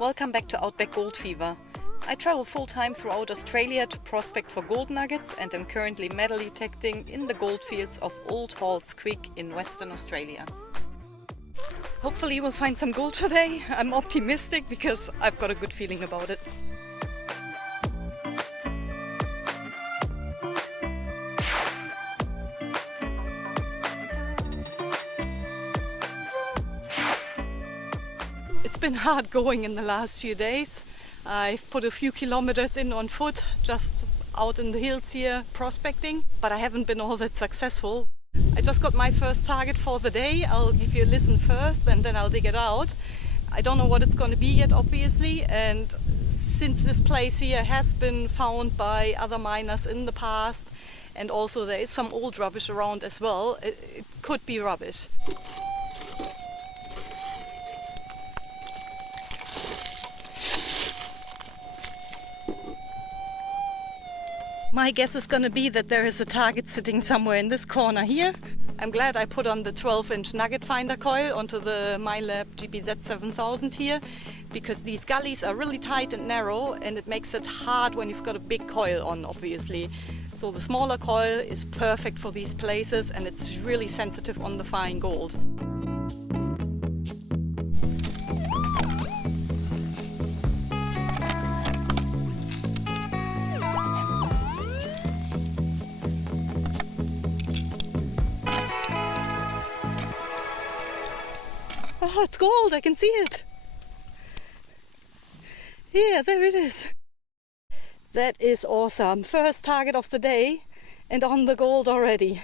Welcome back to Outback Gold Fever. I travel full-time throughout Australia to prospect for gold nuggets and am currently metal detecting in the goldfields of Old Halls Creek in Western Australia. Hopefully we'll find some gold today. I'm optimistic because I've got a good feeling about it. It's been hard going in the last few days. I've put a few kilometers in on foot, just out in the hills here prospecting, but I haven't been all that successful. I just got my first target for the day. I'll give you a listen first and then I'll dig it out. I don't know what it's going to be yet, obviously, and since this place here has been found by other miners in the past, and also there is some old rubbish around as well, it could be rubbish. My guess is going to be that there is a target sitting somewhere in this corner here. I'm glad I put on the 12-inch nugget finder coil onto the MyLab GPZ 7000 here, because these gullies are really tight and narrow and it makes it hard when you've got a big coil on, obviously. So the smaller coil is perfect for these places and it's really sensitive on the fine gold. Oh, it's gold, I can see it. Yeah, there it is. That is awesome. First target of the day and on the gold already.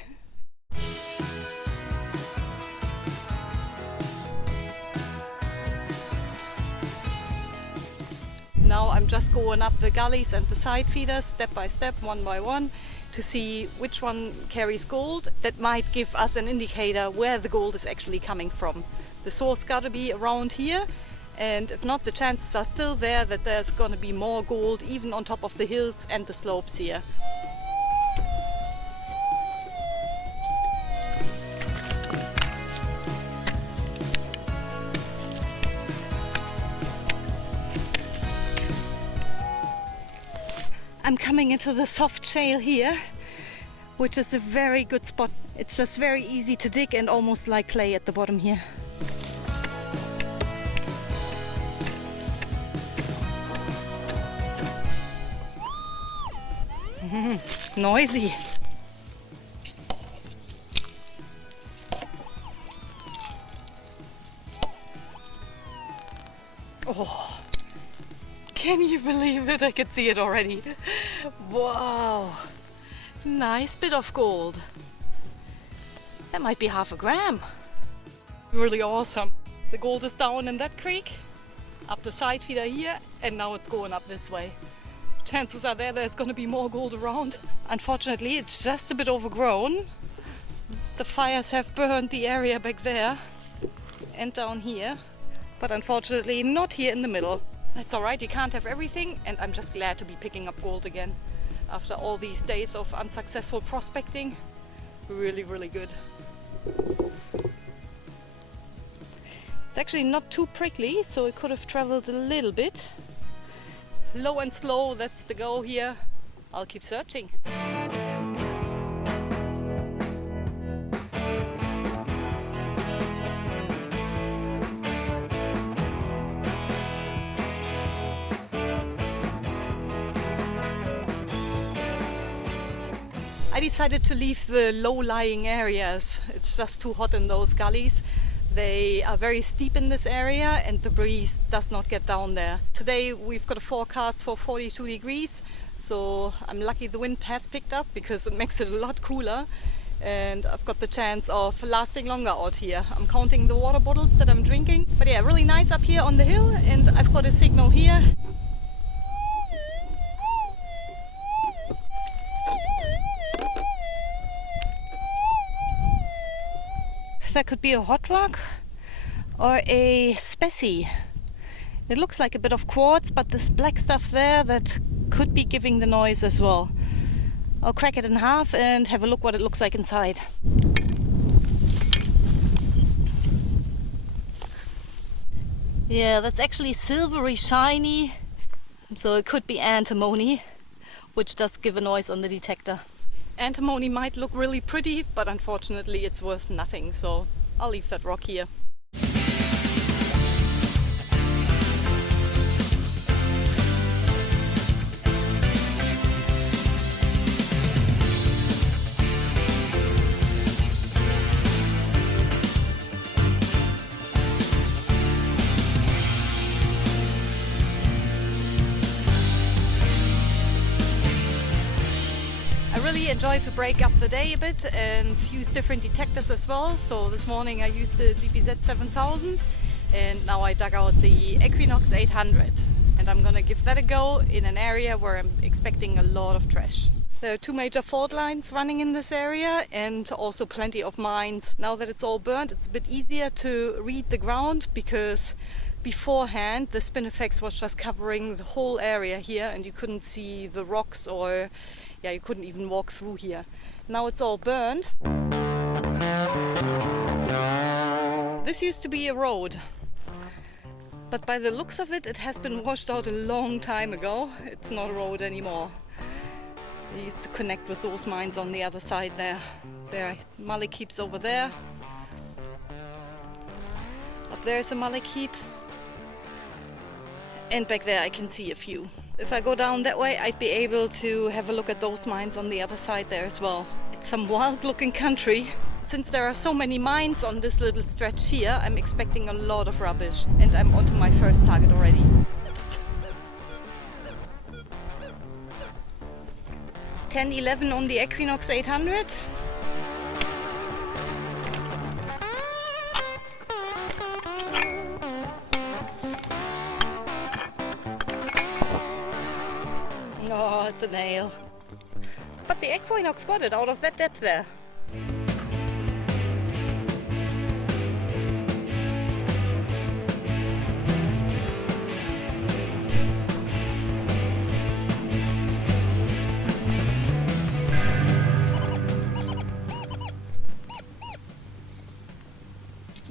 Now I'm just going up the gullies and the side feeders step by step, one by one, to see which one carries gold. That might give us an indicator where the gold is actually coming from. The source gotta be around here, and if not, the chances are still there that there's gonna be more gold even on top of the hills and the slopes here. I'm coming into the soft shale here, which is a very good spot. It's just very easy to dig and almost like clay at the bottom here. Noisy. Oh, can you believe it? I can see it already. Wow, nice bit of gold. That might be half a gram. Really awesome. The gold is down in that creek, up the side feeder here, and now it's going up this way. Chances are there's going to be more gold around. Unfortunately, it's just a bit overgrown. The fires have burned the area back there and down here, but unfortunately not here in the middle. That's alright, you can't have everything, and I'm just glad to be picking up gold again. After all these days of unsuccessful prospecting, really, really good. It's actually not too prickly, so it could have traveled a little bit. Low and slow, that's the go here. I'll keep searching. I decided to leave the low-lying areas. It's just too hot in those gullies. They are very steep in this area and the breeze does not get down there. Today we've got a forecast for 42 degrees, so I'm lucky the wind has picked up because it makes it a lot cooler and I've got the chance of lasting longer out here. I'm counting the water bottles that I'm drinking. But yeah, really nice up here on the hill, and I've got a signal here. That could be a hot rock or a specie. It looks like a bit of quartz, but this black stuff there, that could be giving the noise as well. I'll crack it in half and have a look what it looks like inside. Yeah, that's actually silvery shiny, so it could be antimony, which does give a noise on the detector. Antimony might look really pretty, but unfortunately it's worth nothing, so I'll leave that rock here. I really enjoy to break up the day a bit and use different detectors as well. So this morning I used the GPZ 7000 and now I dug out the Equinox 800 and I'm gonna give that a go in an area where I'm expecting a lot of trash. There are two major fault lines running in this area and also plenty of mines. Now that it's all burnt, it's a bit easier to read the ground because beforehand the Spinifex was just covering the whole area here and you couldn't see the rocks, or you couldn't even walk through here. Now it's all burned. This used to be a road, but by the looks of it, it has been washed out a long time ago. It's not a road anymore. It used to connect with those mines on the other side there. There, Malik Heap's over there. Up there's a Malik Heap. And back there I can see a few. If I go down that way, I'd be able to have a look at those mines on the other side there as well. It's some wild looking country. Since there are so many mines on this little stretch here, I'm expecting a lot of rubbish. And I'm onto my first target already. $10.11 on the Equinox 800. Oh, it's a nail. But the Equinox got it out of that depth there.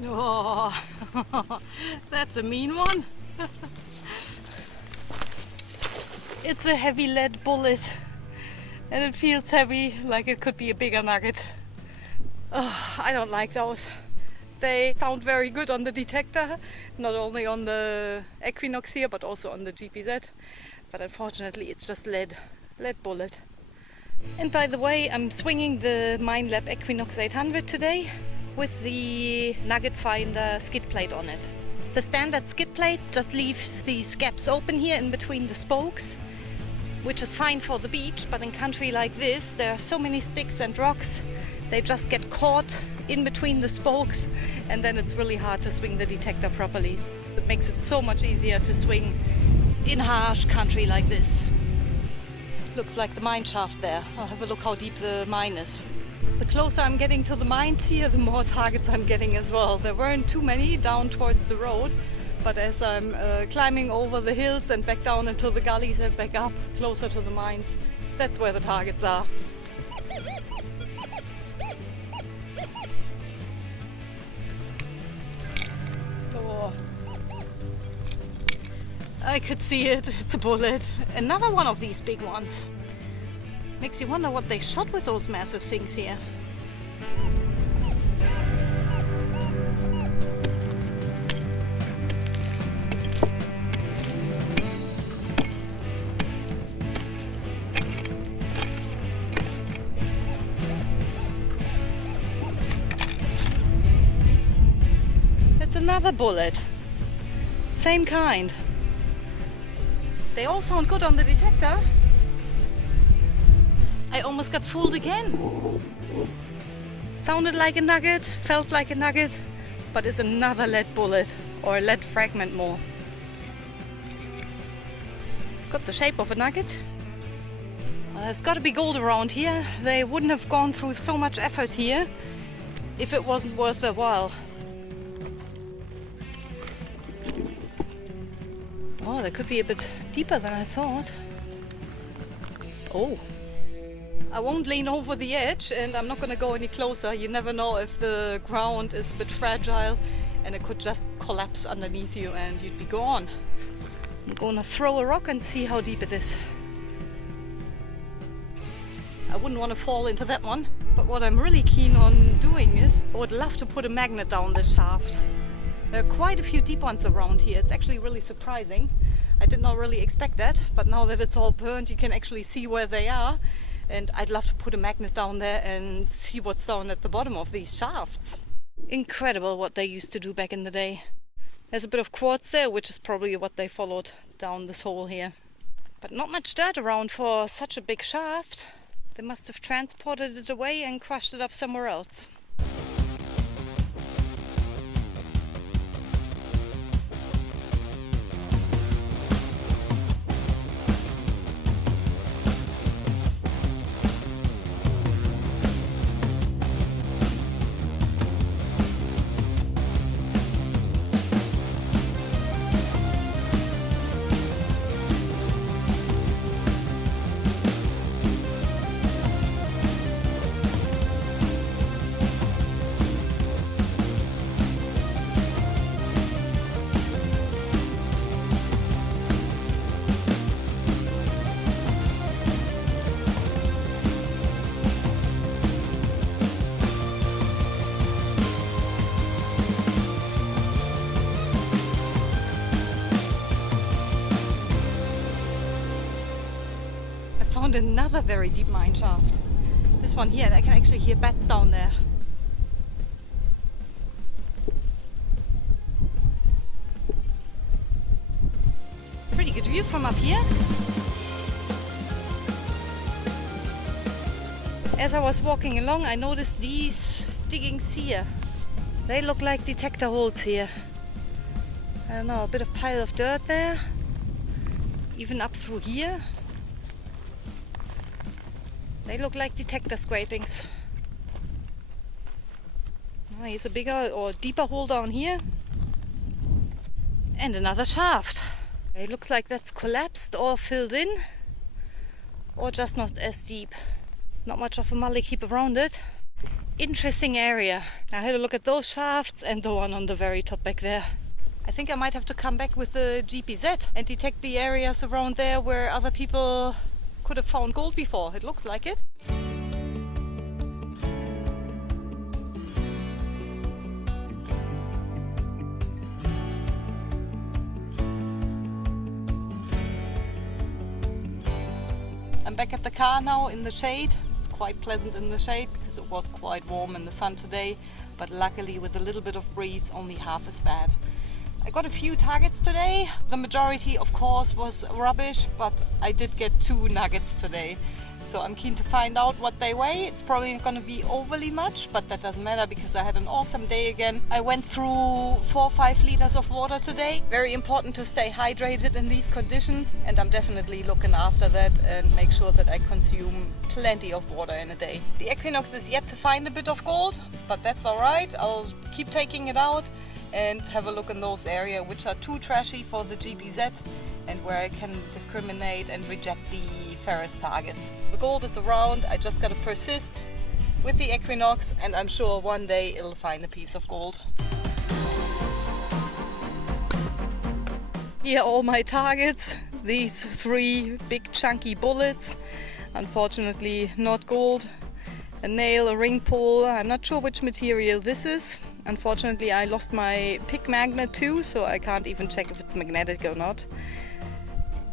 Oh, that's a mean one. It's a heavy lead bullet and it feels heavy, like it could be a bigger nugget. Oh, I don't like those. They sound very good on the detector, not only on the Equinox here but also on the GPZ, but unfortunately it's just lead bullet. And by the way, I'm swinging the Minelab Equinox 800 today with the Nugget Finder skid plate on it. The standard skid plate just leaves these gaps open here in between the spokes, which is fine for the beach, but in country like this, there are so many sticks and rocks, they just get caught in between the spokes, and then it's really hard to swing the detector properly. It makes it so much easier to swing in harsh country like this. Looks like the mine shaft there. I'll have a look how deep the mine is. The closer I'm getting to the mines here, the more targets I'm getting as well. There weren't too many down towards the road, but as I'm climbing over the hills and back down into the gullies and back up closer to the mines, that's where the targets are. Oh. I could see it, it's a bullet. Another one of these big ones. Makes you wonder what they shot with those massive things here. It's another bullet. Same kind. They all sound good on the detector. I almost got fooled again. Sounded like a nugget, felt like a nugget, but it's another lead bullet, or a lead fragment more. It's got the shape of a nugget. There's got to be gold around here. They wouldn't have gone through so much effort here if it wasn't worth their while. Oh, that could be a bit deeper than I thought. Oh. I won't lean over the edge and I'm not going to go any closer. You never know if the ground is a bit fragile and it could just collapse underneath you and you'd be gone. I'm gonna throw a rock and see how deep it is. I wouldn't want to fall into that one, but what I'm really keen on doing is I would love to put a magnet down this shaft. There are quite a few deep ones around here. It's actually really surprising. I did not really expect that, but now that it's all burnt, you can actually see where they are. And I'd love to put a magnet down there and see what's down at the bottom of these shafts. Incredible what they used to do back in the day. There's a bit of quartz there, which is probably what they followed down this hole here. But not much dirt around for such a big shaft. They must have transported it away and crushed it up somewhere else. Found another very deep mine shaft. This one here, I can actually hear bats down there. Pretty good view from up here. As I was walking along, I noticed these diggings here. They look like detector holes here. I don't know, a bit of pile of dirt there. Even up through here. They look like detector scrapings. Oh, here's a bigger or deeper hole down here. And another shaft. It looks like that's collapsed or filled in. Or just not as deep. Not much of a mullic heap around it. Interesting area. I had a look at those shafts and the one on the very top back there. I think I might have to come back with the GPZ and detect the areas around there where other people could have found gold before. It looks like it. I'm back at the car now in the shade. It's quite pleasant in the shade because it was quite warm in the sun today, but luckily with a little bit of breeze, only half as bad. I got a few targets today. The majority, of course, was rubbish, but I did get 2 nuggets today. So I'm keen to find out what they weigh. It's probably not going to be overly much, but that doesn't matter because I had an awesome day again. I went through 4 or 5 liters of water today. Very important to stay hydrated in these conditions, and I'm definitely looking after that and make sure that I consume plenty of water in a day. The Equinox is yet to find a bit of gold, but that's all right. I'll keep taking it out and have a look in those areas which are too trashy for the GPZ and where I can discriminate and reject the ferrous targets. The gold is around, I just gotta persist with the Equinox and I'm sure one day it'll find a piece of gold. Here are all my targets, these 3 big chunky bullets, unfortunately not gold, a nail, a ring pull, I'm not sure which material this is. Unfortunately, I lost my pick magnet too, so I can't even check if it's magnetic or not.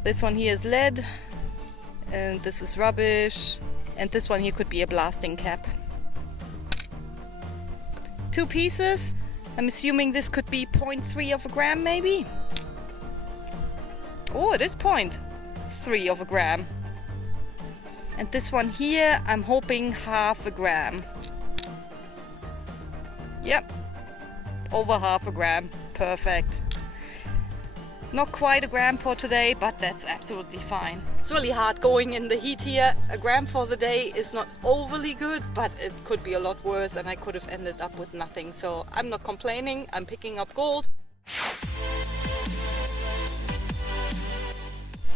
This one here is lead, and this is rubbish, and this one here could be a blasting cap. 2 pieces. I'm assuming this could be 0.3 of a gram maybe. Oh, it is 0.3 of a gram. And this one here, I'm hoping half a gram. Yep, over half a gram. Perfect. Not quite a gram for today, but that's absolutely fine. It's really hard going in the heat here. A gram for the day is not overly good, but it could be a lot worse and I could have ended up with nothing. So I'm not complaining, I'm picking up gold.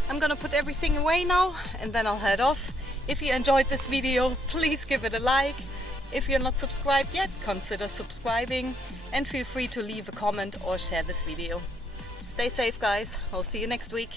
I'm gonna put everything away now and then I'll head off. If you enjoyed this video, please give it a like. If you're not subscribed yet, consider subscribing. and feel free to leave a comment or share this video. Stay safe guys, I'll see you next week.